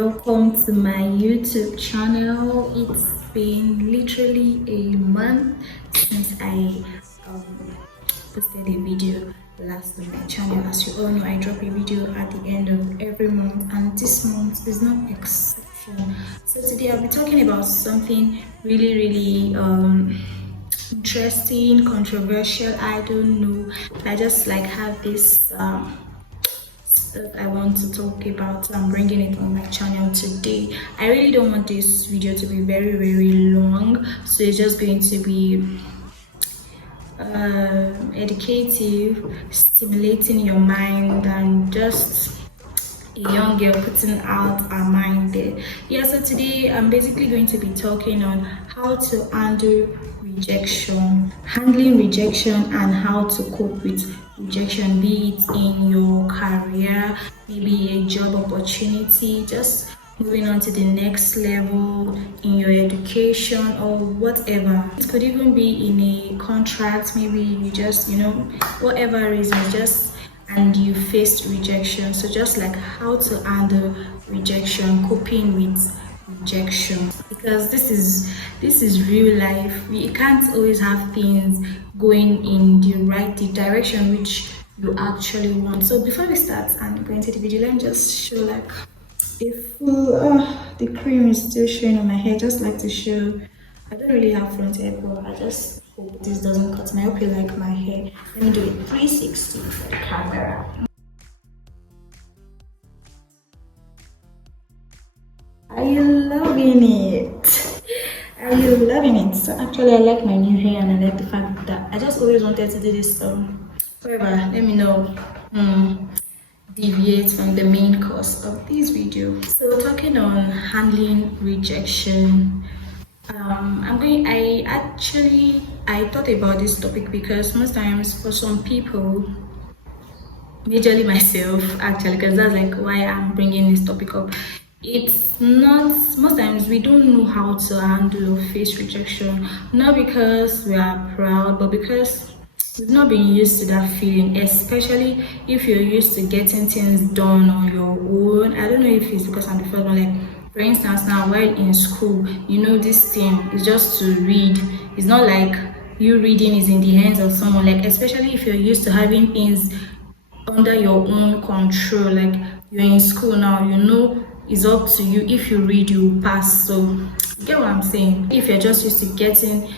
welcome to my YouTube channel. It's been literally a month since I posted a video last on my channel. As you all know, I drop a video at the end of every month, and this month is not exception. So today I'll be talking about something really interesting, controversial. I don't know, I just like have this stuff I want to talk about. I'm bringing it on my channel today. I really don't want this video to be very long, so it's just going to be educative, stimulating your mind, and just a young girl putting out her mind there. Yeah, so today I'm basically going to be talking on how to handle rejection, handling rejection, and how to cope with rejection, be it in your career, maybe a job opportunity, just moving on to the next level in your education or whatever. It could even be in a contract, maybe you just, whatever reason, just and you faced rejection. So just like how to handle rejection, coping with rejection, because this is real life. We can't always have things going in the right direction which you actually want. So before we start and go into the video, let me just show like a full the cream is still showing on my hair. Just like to show, I don't really have front hair, but I just hope this doesn't cut me. I hope you like my hair. Let me do it 360 for the camera. Are you loving it? Are you loving it? So actually I like my new hair, and I like the fact that I just always wanted to do this. However, let me know deviate from the main course of this video. So talking on handling rejection, I thought about this topic because most times for some people, majorly myself actually, because that's like why I'm bringing this topic up, it's not, most times we don't know how to handle or face rejection, not because we are proud, but because we've not been used to that feeling, especially if you're used to getting things done on your own. I don't know if it's because I'm the first one. Like for instance, now while in school, this thing is just to read. It's not like you reading is in the hands of someone. Like especially if you're used to having things under your own control. Like you're in school now, it's up to you. If you read, you pass. So you get what I'm saying? If you're just used to getting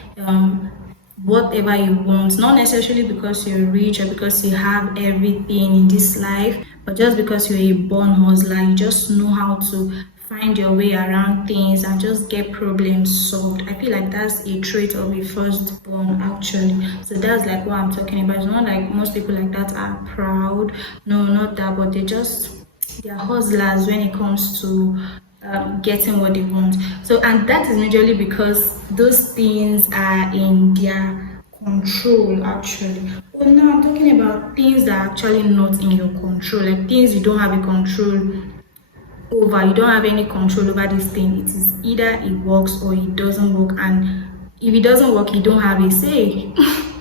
whatever you want, not necessarily because you're rich or because you have everything in this life, but just because you're a born hustler, you just know how to find your way around things and just get problems solved. I feel like that's a trait of a firstborn actually. So that's like what I'm talking about. It's not like most people like that are proud, no, not that, but they're hustlers when it comes to getting what they want. So, and that is majorly because those things are in their control actually. But now I'm talking about things that are actually not in your control, like things you don't have a control over. You don't have any control over this thing. It is either it works or it doesn't work, and if it doesn't work, you don't have a say.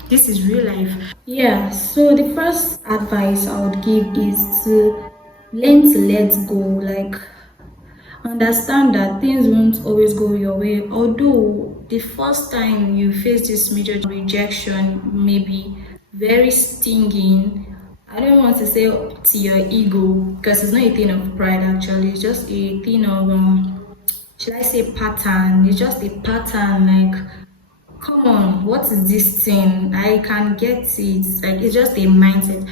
This is real life. Yeah, so the first advice I would give is to learn to let go. Like understand that things won't always go your way. Although the first time you face this major rejection may be very stinging, I don't want to say to your ego, because it's not a thing of pride actually. It's just a thing of should I say pattern? It's just a pattern. Like, come on, what is this thing? I can get it. Like, it's just a mindset.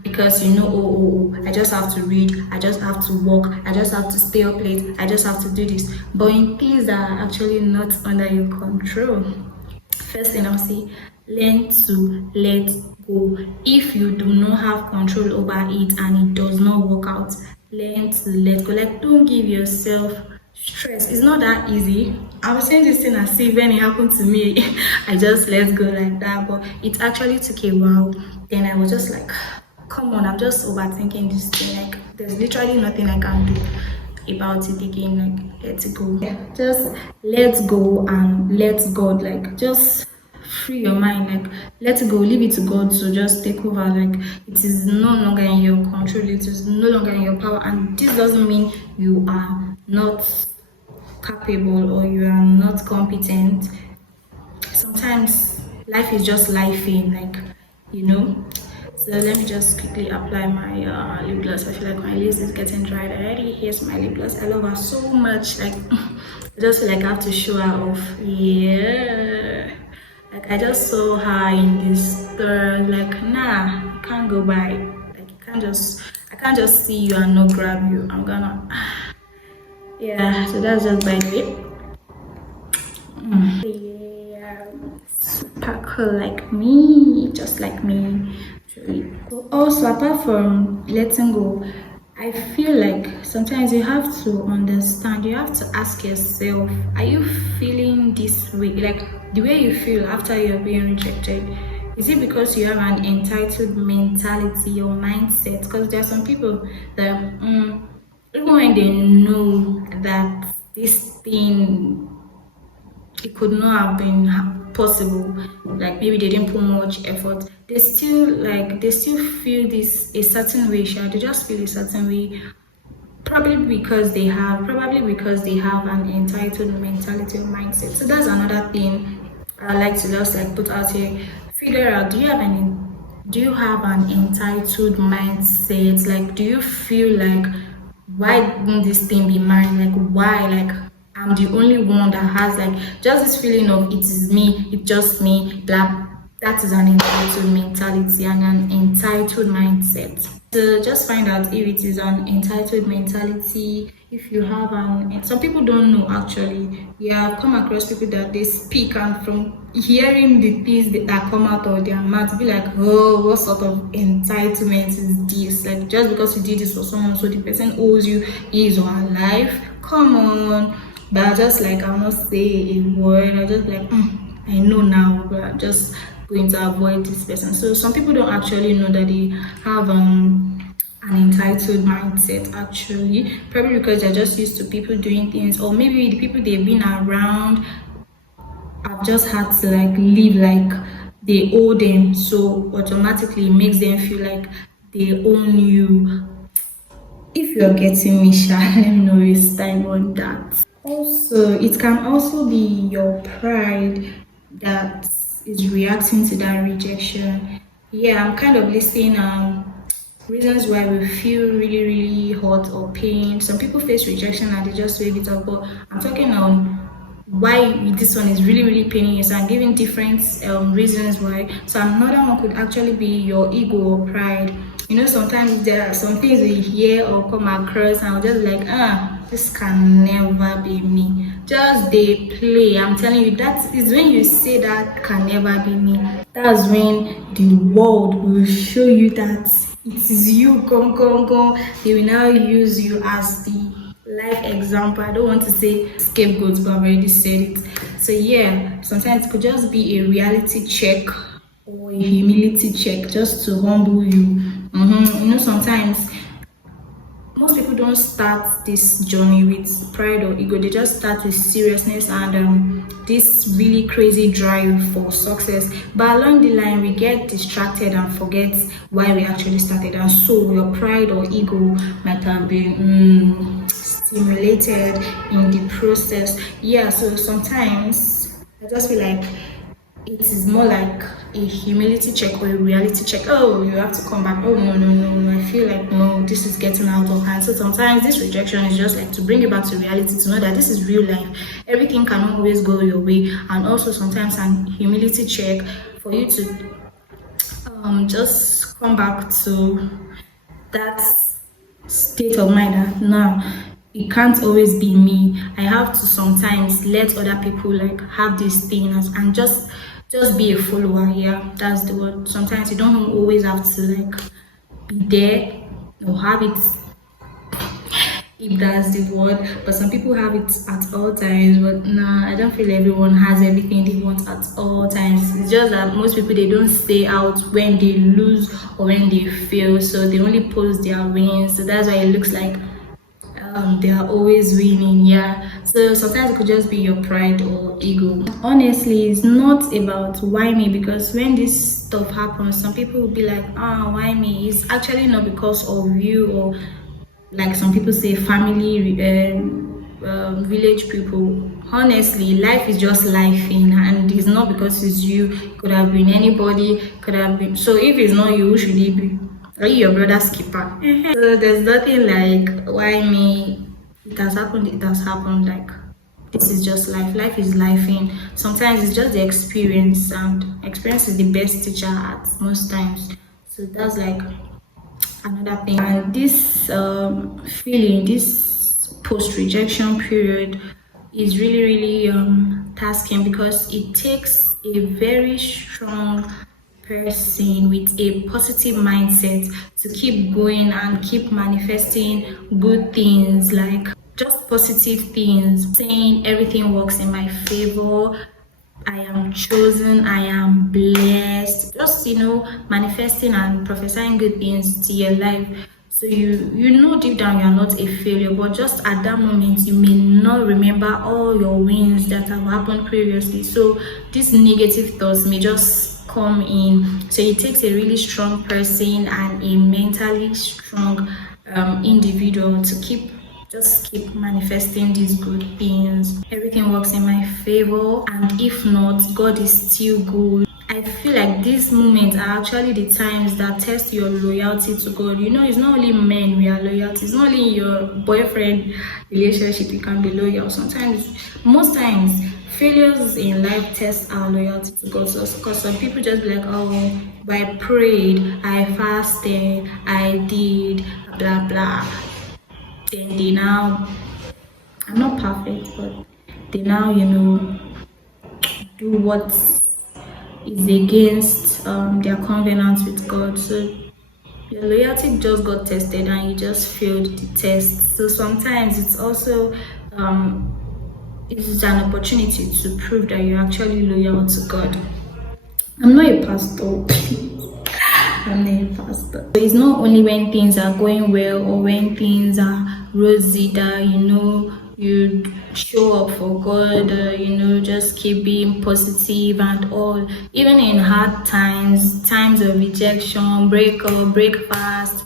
Because I just have to read, I just have to work, I just have to stay up late, I just have to do this. But in things that are actually not under your control, first thing I'll say, learn to let go. If you do not have control over it and it does not work out, learn to let go. Like, don't give yourself stress. It's not that easy. I was saying this thing as if when it happened to me, I just let go like that, but it actually took a while. Then I was just like, come on, I'm just overthinking this thing. Like, there's literally nothing I can do about it again. Like, let it go. Yeah, just let go and let God. Like, just free your mind, like let it go, leave it to God to just take over. Like it is no longer in your control, it is no longer in your power. And this doesn't mean you are not capable or you are not competent. Sometimes life is just lifing, like, you know. So let me just quickly apply my lip gloss. I feel like my lips is getting dried already. Here's my lip gloss. I love her so much. Like I just feel like I have to show her off. Yeah. Like I just saw her in this store. Like nah, you can't go by. Like I can't just see you and not grab you. I'm gonna. Yeah. So that's just by the way. Yeah, super cool like me, just like me. Actually. So also, apart from letting go, I feel like sometimes you have to understand, you have to ask yourself, are you feeling this way? Like the way you feel after you're being rejected, is it because you have an entitled mentality or mindset? Because there are some people that even when they know that this thing, it could not have been possible, like maybe they didn't put much effort, they still feel this a certain way, they just feel a certain way, probably because they have an entitled mentality or mindset. So that's another thing I like to just like put out here. Figure out, do you have an entitled mindset? Like do you feel like, why won't this thing be mine? Like why, like I'm the only one that has like just this feeling of it is me, it's just me, blah. That is an entitled mentality and an entitled mindset. So just find out if it is an entitled mentality. If you have some people don't know actually. Yeah, I've come across people that they speak and from hearing the things that come out of their mouth, be like, oh, what sort of entitlement is this? Like just because you did this for someone, so the person owes you his or her life. Come on. But I just like, I'll not say a word. I just like, I know now, but I'm just going to avoid this person. So some people don't actually know that they have an entitled mindset actually, probably because they're just used to people doing things, or maybe the people they've been around have just had to like live like they owe them, so automatically it makes them feel like they own you. If you're getting me, Sha, let me know this time on that. Also, it can also be your pride that is reacting to that rejection. Yeah, I'm kind of listing reasons why we feel really, really hurt or pain. Some people face rejection and they just wave it off, but I'm talking why this one is really, really paining you. So I'm giving different reasons why. So another one could actually be your ego or pride. You know, sometimes there are some things we hear or come across and we're just like, this can never be me. Just they play. I'm telling you, that is when you say that can never be me. That's when the world will show you that it is you. Come. They will now use you as the life example. I don't want to say scapegoat, but I've already said it. So yeah, sometimes it could just be a reality check or a humility check just to humble you. You know, sometimes most people don't start this journey with pride or ego. They just start with seriousness and this really crazy drive for success. But along the line, we get distracted and forget why we actually started. And so your pride or ego might have been stimulated in the process. Yeah, so sometimes I just feel like it is more like a humility check or a reality check. Oh, you have to come back. Oh, no. I feel like, no, this is getting out of hand. So sometimes this rejection is just like to bring you back to reality, to know that this is real life. Everything cannot always go your way. And also sometimes an humility check for you to just come back to that state of mind that now it can't always be me. I have to sometimes let other people like have these things and just be a follower. Yeah, that's the word. Sometimes you don't always have to like be there or have it, if that's the word. But some people have it at all times. But nah, I don't feel everyone has everything they want at all times. It's just that most people, they don't stay out when they lose or when they fail. So they only post their wins. So that's why it looks like they are always winning. Yeah, so sometimes it could just be your pride or ego. Honestly, it's not about why me, because when this stuff happens, some people will be like, ah, why me? It's actually not because of you, or like some people say family, village people. Honestly, life is just life in, and it's not because it's you. It could have been anybody, could have been. So if it's not you, who should it be? Are you your brother's keeper? So there's nothing like why me. It has happened, it has happened. Like, this is just life. Life is life in. Sometimes it's just the experience, and experience is the best teacher at most times. So that's like another thing. And this feeling, this post-rejection period is really tasking, because it takes a very strong person with a positive mindset to keep going and keep manifesting good things, like just positive things, saying everything works in my favor, I am chosen, I am blessed. Just, manifesting and prophesying good things to your life. So you know deep down you're not a failure, but just at that moment you may not remember all your wins that have happened previously. So these negative thoughts may just come in. So it takes a really strong person and a mentally strong individual to keep manifesting these good things. Everything works in my favor, and if not, God is still good. I feel like these moments are actually the times that test your loyalty to God. It's not only men we are loyal to, it's not only in your boyfriend relationship you can be loyal. Sometimes, most times, failures in life test our loyalty to God. So, because some people just be like, oh, but I prayed, I fasted, I did, blah blah. Then they now, I'm not perfect, but they now, do what is against their covenant with God. So your loyalty just got tested and you just failed the test. So sometimes it's also it's an opportunity to prove that you're actually loyal to God. I'm not a pastor. I'm not a pastor. It's not only when things are going well or when things are rosy that you show up for God, just keep being positive and all. Even in hard times of rejection, breakup, breakfast,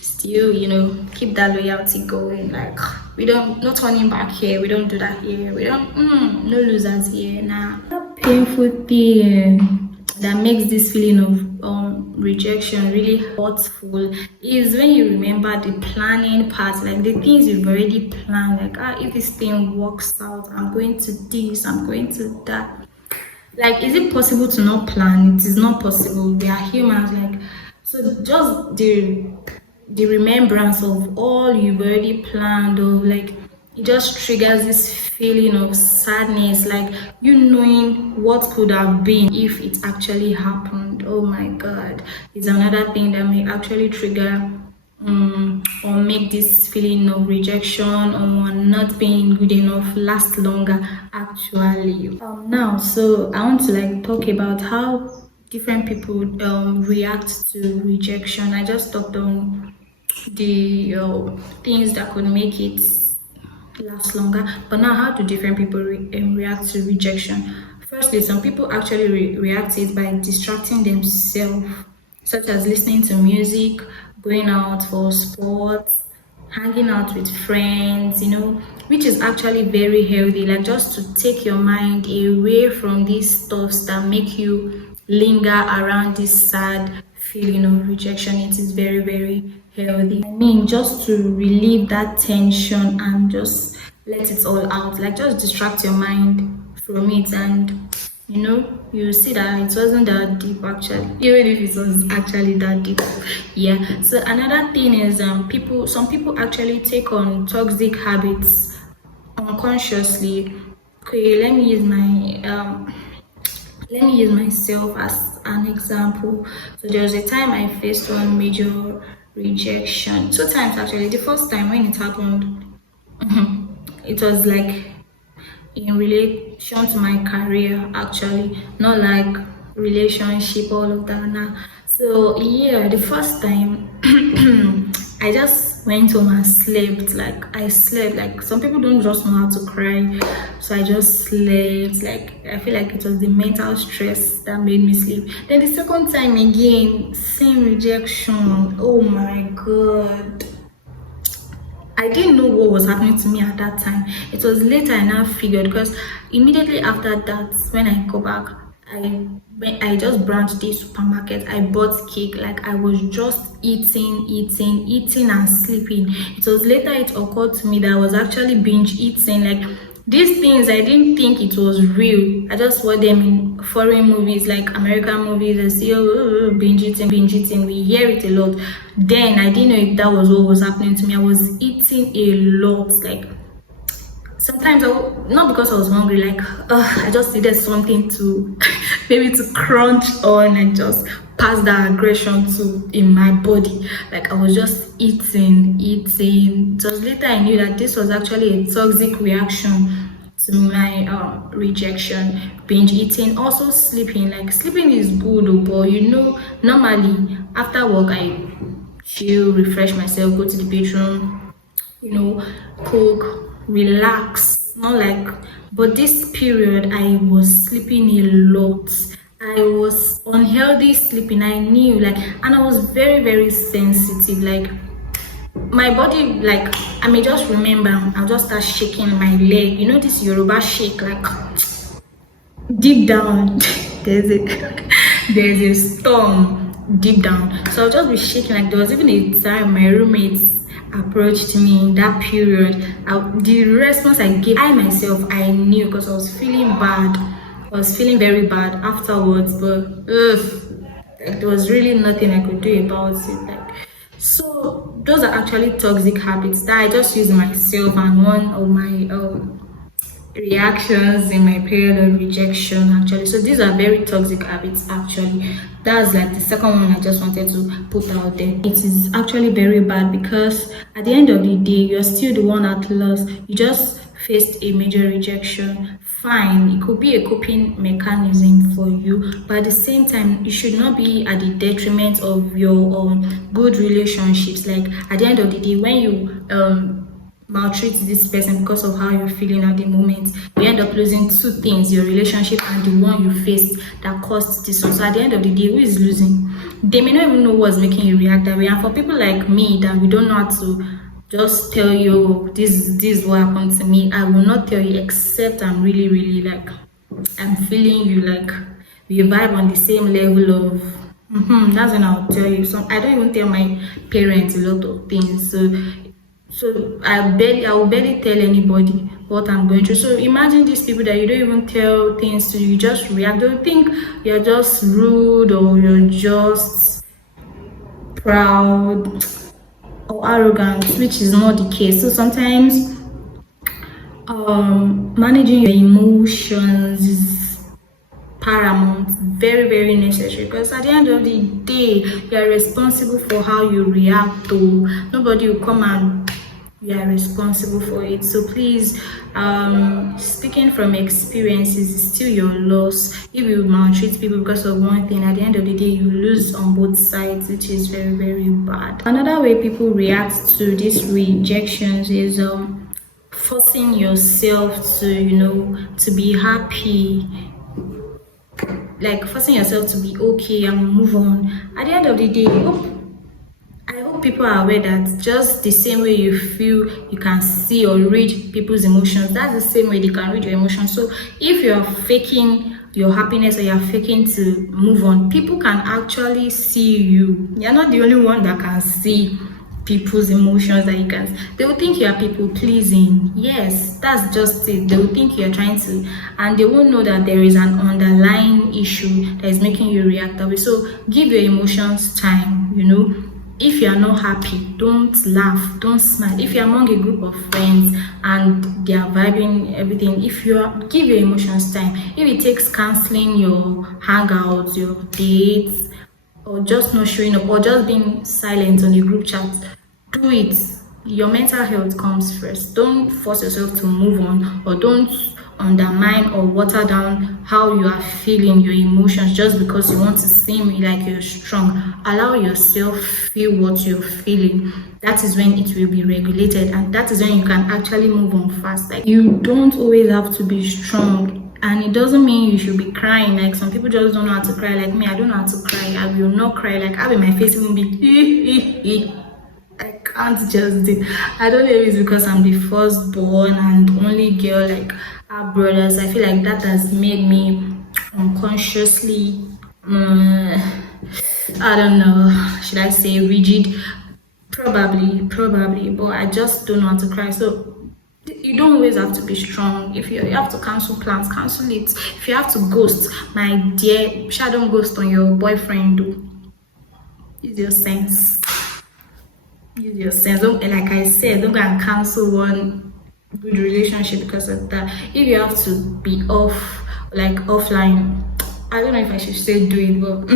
still, keep that loyalty going. Like, we don't, no turning back here, we don't do that here, we don't, no losers here. Nah, painful thing that makes this feeling of rejection really hurtful is when you remember the planning part, like the things you've already planned, like, if this thing works out, I'm going to this, I'm going to that. Like, is it possible to not plan? It is not possible. We are humans. Like, so just the remembrance of all you've already planned, or like, it just triggers this feeling of sadness, like you knowing what could have been if it actually happened. Oh my God, is another thing that may actually trigger or make this feeling of rejection or not being good enough last longer actually. Now, so I want to like talk about how different people react to rejection. I just talked on the things that could make it last longer, but now how do different people react to rejection? Firstly, some people actually react it by distracting themselves, such as listening to music, going out for sports, hanging out with friends, which is actually very healthy, like just to take your mind away from these stuffs that make you linger around this sad feeling of rejection. It is very healthy. I mean, just to relieve that tension and just let it all out, like just distract your mind from it, and you see that it wasn't that deep actually, even if it was actually that deep. Yeah. So another thing is some people actually take on toxic habits unconsciously. Okay, let me use myself as an example. So there was a time I faced one major rejection, two times actually. The first time when it happened, it was like in relation to my career actually, not like relationship, all of that now. So yeah, the first time I just went home and slept. Like I slept. Like some people don't just know how to cry, so I just slept. Like I feel like it was the mental stress that made me sleep. Then the second time again, same rejection. Oh my god. I didn't know what was happening to me at that time. It was later I now figured, because immediately after that, when I go back, I just branched the supermarket. I bought cake. Like I was just eating and sleeping. It was later it occurred to me that I was actually binge eating. Like these things, I didn't think it was real. I just saw them in foreign movies, like American movies. I see, oh, binge eating. We hear it a lot. Then I didn't know if that was what was happening to me. I was eating a lot. Like sometimes not because I was hungry, like I just needed something to maybe to crunch on and just pass that aggression to in my body. Like I was just eating. It was later I knew that this was actually a toxic reaction to my rejection. Binge eating, also sleeping. Like sleeping is good, but normally after work I chill, refresh myself, go to the bedroom, cook, relax. Not like, but this period I was sleeping a lot. I was unhealthy sleeping. I knew, like, and I was very, very sensitive. Like my body, like I may just remember, I'll just start shaking my leg. This Yoruba shake, like deep down. there's a storm deep down. So I'll just be shaking. Like there was even a time my roommates approached me in that period. The response I gave, I myself, I knew, because I was feeling bad. I was feeling very bad afterwards, but there was really nothing I could do about it. Like, so those are actually toxic habits that I just use myself, and one of my reactions in my period of rejection, actually. So these are very toxic habits, actually. That's like the second one I just wanted to put out there. It is actually very bad, because at the end of the day, you're still the one at loss. You just faced a major rejection. Fine, it could be a coping mechanism for you, but at the same time, it should not be at the detriment of your good relationships. Like at the end of the day, when you maltreat this person because of how you're feeling at the moment, you end up losing two things: your relationship and the one you faced that caused this one. So at the end of the day, who is losing? They may not even know what's making you react that way. And for people like me that we don't know how to just tell you this is what happened to me, I will not tell you, except I'm really, really, like, I'm feeling you, like we vibe on the same level of that's when I'll tell you. So I don't even tell my parents a lot of things. So I will barely tell anybody what I'm going through. So imagine these people that you don't even tell things to, you just react. They'll think you're just rude, or you're just proud or arrogant, which is not the case. So sometimes managing your emotions is paramount, very, very necessary, because at the end of the day, you are responsible for how you react to. Nobody will come and you are responsible for it. So please, speaking from experiences, is still your loss. If you maltreat people because of one thing, at the end of the day, you lose on both sides, which is very, very bad. Another way people react to these rejections is forcing yourself to to be happy, like forcing yourself to be okay and move on. At the end of the day, I hope people are aware that just the same way you feel you can see or read people's emotions, that's the same way they can read your emotions. So if you're faking your happiness or you're faking to move on, people can actually see you. You're not the only one that can see people's emotions that you can. They will think you are people pleasing. Yes, that's just it. They will think you're trying to, and they won't know that there is an underlying issue that is making you react that way. So give your emotions time. If you are not happy, don't laugh, don't smile. If you're among a group of friends and they are vibing everything, give your emotions time. If it takes canceling your hangouts, your dates, or just not showing up, or just being silent on the group chat, do it. Your mental health comes first. Don't force yourself to move on, or don't undermine or water down how you are feeling, your emotions, just because you want to seem like you're strong. Allow yourself feel what you're feeling. That is when it will be regulated, and that is when you can actually move on fast. Like, you don't always have to be strong, and it doesn't mean you should be crying. Like, some people just don't know how to cry. Like me, I don't know how to cry. I will not cry. Like, I will, my face will be I can't just do. I don't know if it's because I'm the firstborn and only girl, like our brothers. I feel like that has made me unconsciously, I don't know, should I say rigid? Probably, but I just don't know how to cry. So you don't always have to be strong. If you have to cancel plans, cancel it. If you have to ghost, my dear, shadow ghost on your boyfriend. Use your sense. Use your sense. Don't, like I said, don't go and cancel one good relationship because of that. If you have to be off, like offline, I don't know if I should say do it, but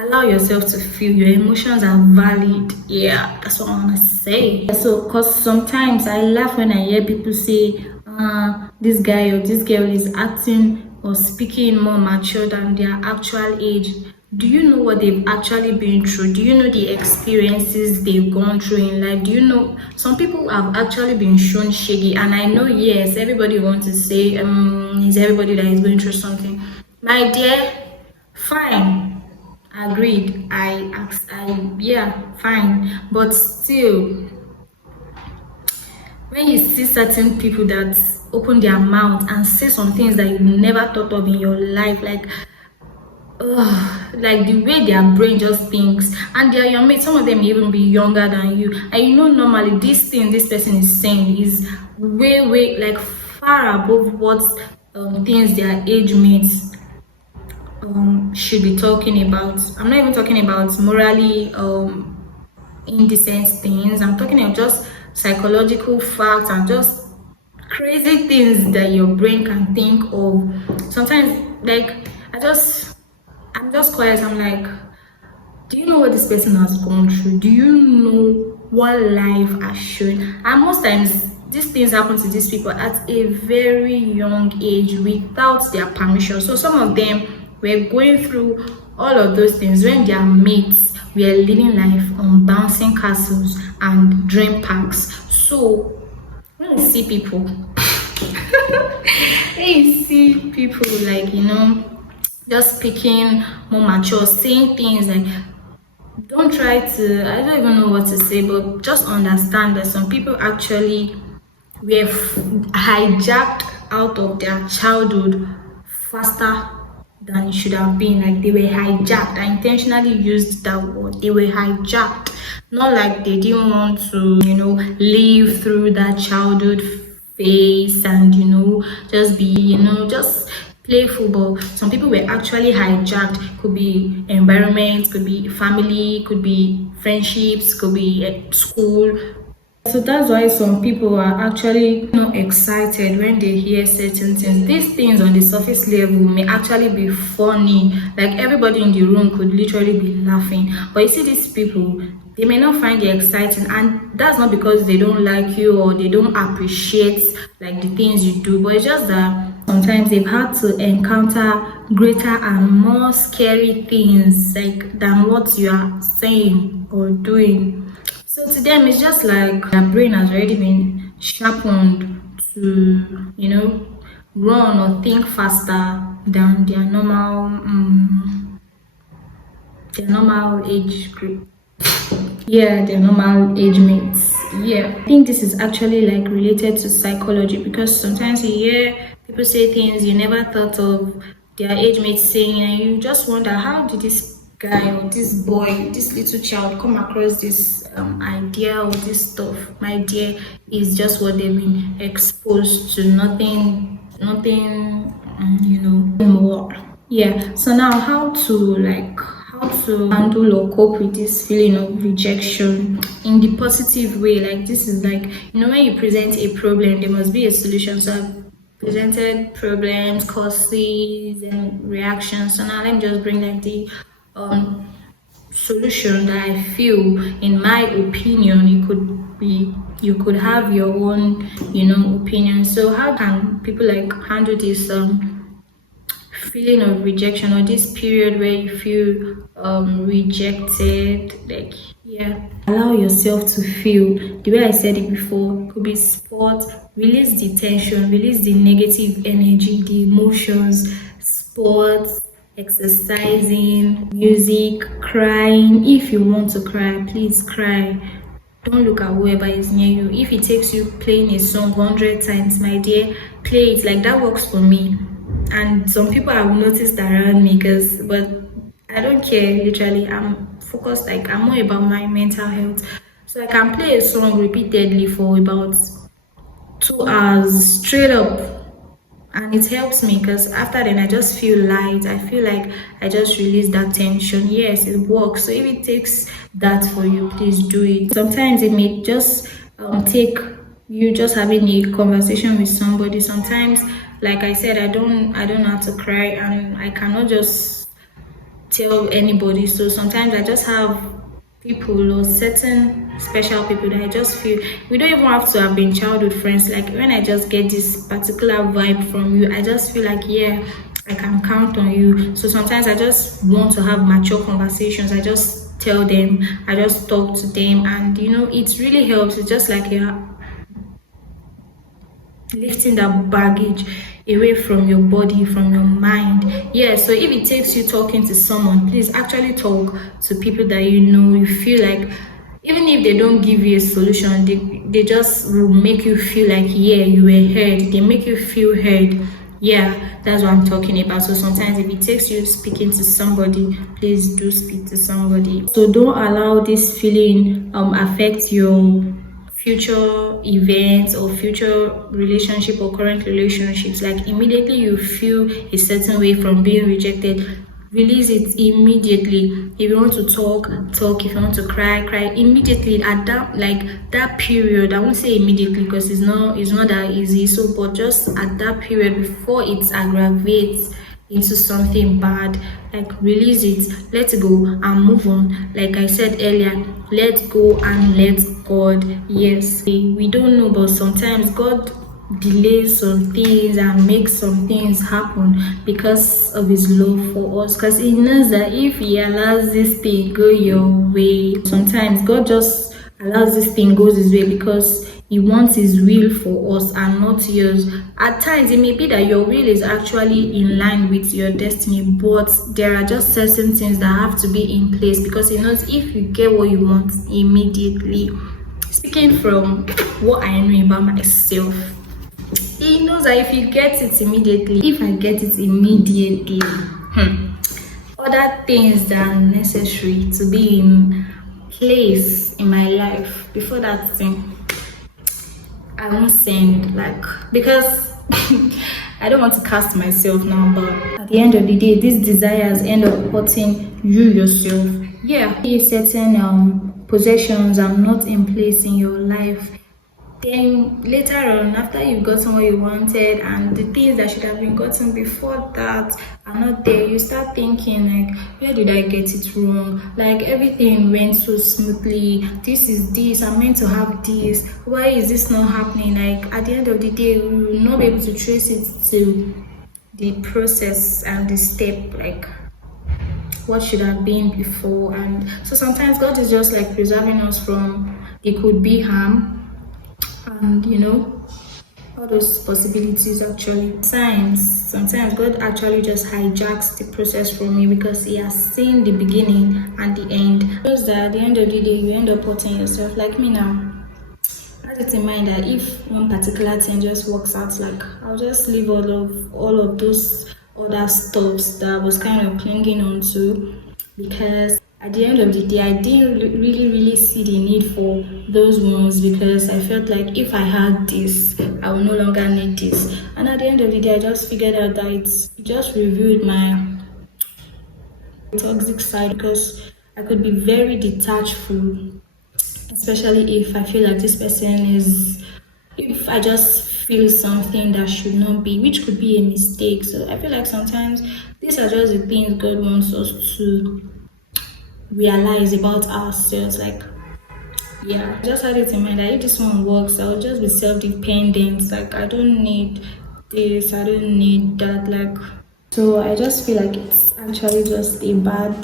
allow yourself to feel. Your emotions are valid. Yeah, that's what I want to say. So, because sometimes I laugh when I hear people say, this guy or this girl is acting or speaking more mature than their actual age. Do you know what they've actually been through? Do you know the experiences they've gone through in life? Do you know some people have actually been shown shaggy? And I know, yes, everybody wants to say, is everybody that is going through something? My dear, fine, agreed. Yeah, fine. But still, when you see certain people that open their mouth and say some things that you never thought of in your life, like the way their brain just thinks, and they are your mates, some of them may even be younger than you, and you know normally this thing this person is saying is way like far above what things their age mates should be talking about. I'm not even talking about morally indecent things. I'm talking about just psychological facts and just crazy things that your brain can think of. Sometimes, like, I'm just quiet. I'm like, do you know what this person has gone through? Do you know what life has shown? And most times, these things happen to these people at a very young age without their permission. So some of them were going through all of those things when their mates were living life on bouncing castles and dream parks. So when you see people, like, you know, just speaking more mature, saying things like, don't try to, I don't even know what to say, but just understand that some people actually were hijacked out of their childhood faster than it should have been. Like, they were hijacked. I intentionally used that word. They were hijacked. Not like they didn't want to, you know, live through that childhood phase and, you know, just be, you know, just play football. Some people were actually hijacked. Could be environment, could be family, could be friendships, could be school. So that's why some people are actually not excited when they hear certain things. These things on the surface level may actually be funny, like everybody in the room could literally be laughing. But you see, these people, they may not find it exciting, and that's not because they don't like you or they don't appreciate like the things you do, but it's just that sometimes they've had to encounter greater and more scary things like than what you are saying or doing. So to them, it's just like their brain has already been sharpened to, you know, run or think faster than their normal age group. Yeah, their normal age mates. Yeah, I think this is actually like related to psychology, because sometimes you hear people say things you never thought of their age mates saying, and you just wonder, how did this guy or this boy, this little child come across this idea or this stuff? My dear, is just what they've been exposed to. Nothing, you know, more. Yeah. So now, how to handle or cope with this feeling of rejection in the positive way? Like, this is like, you know, when you present a problem, there must be a solution. So I've presented problems, causes, and reactions. So now let me just bring like the solution that I feel, in my opinion, it could be you could have your own, opinion. So how can people like handle this feeling of rejection, or this period where you feel rejected? Like, yeah, allow yourself to feel the way I said it before. Could be sport, release the tension, release the negative energy, the emotions. Sports, exercising, music, crying. If you want to cry, please cry. Don't look at whoever is near you. If it takes you playing a song 100 times, my dear, play it. Like, that works for me. And some people I've noticed around me, but I don't care. Literally, I'm focused. Like, I'm more about my mental health. So I can play a song repeatedly for about 2 hours straight up, and it helps me because after then I just feel light. I feel like I just release that tension. Yes, it works. So if it takes that for you, please do it. Sometimes it may just take you just having a conversation with somebody. Sometimes, like I said, I don't know how to cry, and I cannot just tell anybody. So sometimes I just have people or certain special people that I just feel we don't even have to have been childhood friends. Like, when I just get this particular vibe from you, I just feel like, yeah, I can count on you. So sometimes I just want to have mature conversations. I just tell them, I just talk to them, and it really helps. It's just like you're lifting that baggage away from your body, from your mind. Yeah, so if it takes you talking to someone, please actually talk to people that you feel like, even if they don't give you a solution, they just will make you feel like, yeah, you were heard. They make you feel heard. Yeah, that's what I'm talking about. So sometimes if it takes you speaking to somebody, please do speak to somebody. So don't allow this feeling affect your future events or future relationship or current relationships. Like, immediately you feel a certain way from being rejected, release it immediately. If you want to talk. If you want to cry immediately. At that period, I won't say immediately because it's not that easy. So, but just at that period before it aggravates into something bad, like, release it, let go and move on. Like I said earlier, let go and let God. Yes, we don't know, but sometimes God delays some things and makes some things happen because of his love for us, because he knows that if he allows this thing go your way, sometimes God just allows this thing goes his way because he wants his will for us and not yours. At times, it may be that your will is actually in line with your destiny, but there are just certain things that have to be in place because he knows if you get what you want immediately. Speaking from what I know about myself, he knows that if you get it immediately, if I get it immediately, other things that are necessary to be in place in my life before that thing, I won't send, like, because I don't want to cast myself now, but at the end of the day, these desires end up hurting you yourself. Yeah, if certain possessions are not in place in your life, then later on, after you've gotten what you wanted and the things that should have been gotten before that are not there, you start thinking like, where did I get it wrong? Like, everything went so smoothly. This is this, I'm meant to have this. Why is this not happening? Like, at the end of the day, we will not be able to trace it to the process and the step, like what should have been before. And so sometimes God is just like preserving us from, it could be harm, and all those possibilities. Actually, sometimes God actually just hijacks the process from me because he has seen the beginning and the end. Because that at the end of the day, you end up hurting yourself. Like me now, have it in mind that if one particular thing just works out, like, I'll just leave all of those other stuffs that I was kind of clinging on to, because at the end of the day, I didn't really see the need for those ones, because I felt like if I had this, I will no longer need this. And at the end of the day, I just figured out that it just revealed my toxic side, because I could be very detachful, especially if I feel like this person is, if I just feel something that should not be, which could be a mistake. So I feel like sometimes these are just the things God wants us to realize about ourselves. Like, Yeah, I just had it in mind that if this one works, I'll just be self-dependent. Like I don't need this, I don't need that. Like, so I just feel like it's actually just a bad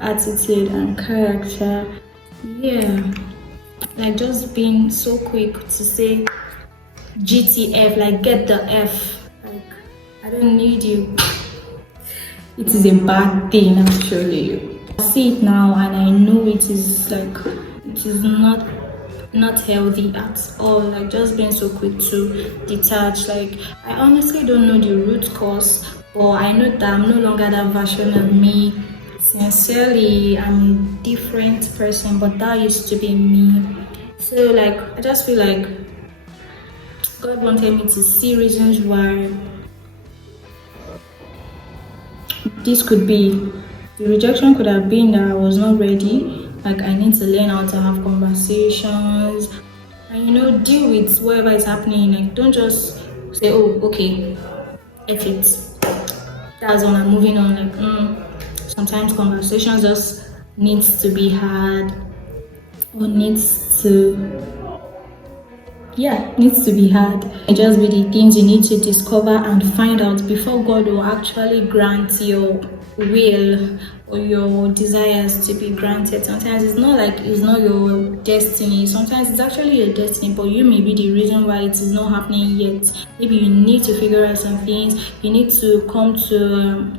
attitude and character. Yeah, like just being so quick to say GTF, like get the F. Like I don't need you. It is a bad thing actually. I see it now and I know it is like it is not healthy at all. Like just being so quick to detach. Like I honestly don't know the root cause, but I know that I'm no longer that version of me. Sincerely, I'm a different person, but that used to be me. So like I just feel like God wanted me to see reasons why this could be. The rejection could have been that I was not ready. Like I need to learn how to have conversations and deal with whatever is happening. Like don't just say, oh, okay, if it's that's when I'm moving on. Like sometimes conversations just needs to be had or needs to be had. It just be the things you need to discover and find out before God will actually grant your will or your desires to be granted. Sometimes it's not like it's not your destiny. Sometimes it's actually your destiny, but you may be the reason why it is not happening yet. Maybe you need to figure out some things. You need to come to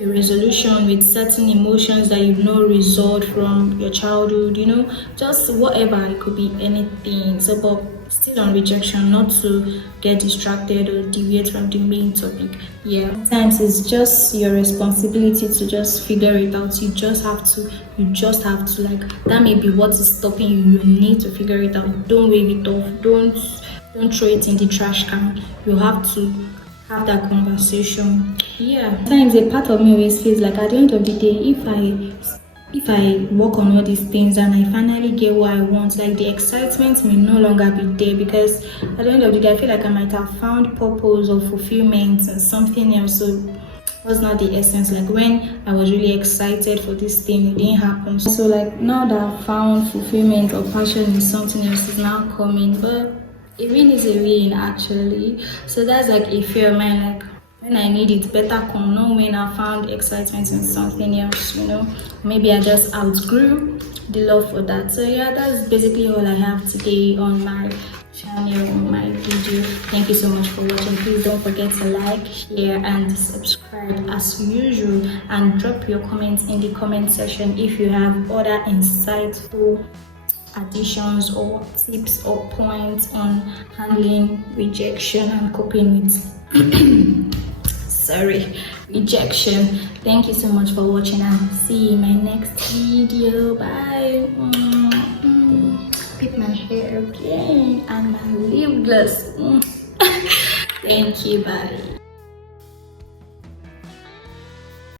a resolution with certain emotions that you've not resolved from your childhood, just whatever. It could be anything. So, but still on rejection, not to get distracted or deviate from the main topic. Yeah, sometimes it's just your responsibility to just figure it out. You just have to, like, that may be what is stopping you. You need to figure it out. Don't wave it off. Don't throw it in the trash can. You have to have that conversation. Yeah, sometimes a part of me always feels like at the end of the day, if I work on all these things and I finally get what I want, like the excitement may no longer be there, because at the end of the day I feel like I might have found purpose or fulfillment and something else. So was not the essence. Like when I was really excited for this thing, it didn't happen. So like now that I've found fulfillment or passion in something else is now coming, but a win is a win actually. So that's like a fear of mine. Like when I need it, better come. Not when I found excitement in something else. Maybe I just outgrew the love for that. So yeah, that's basically all I have today on my channel, on my video. Thank you so much for watching. Please don't forget to like, share and subscribe as usual, and drop your comments in the comment section if you have other insightful additions or tips or points on handling rejection and coping with rejection. Thank you so much for watching, and see you in my next video. Bye. Pick my hair again and my lip gloss. Thank you. Bye.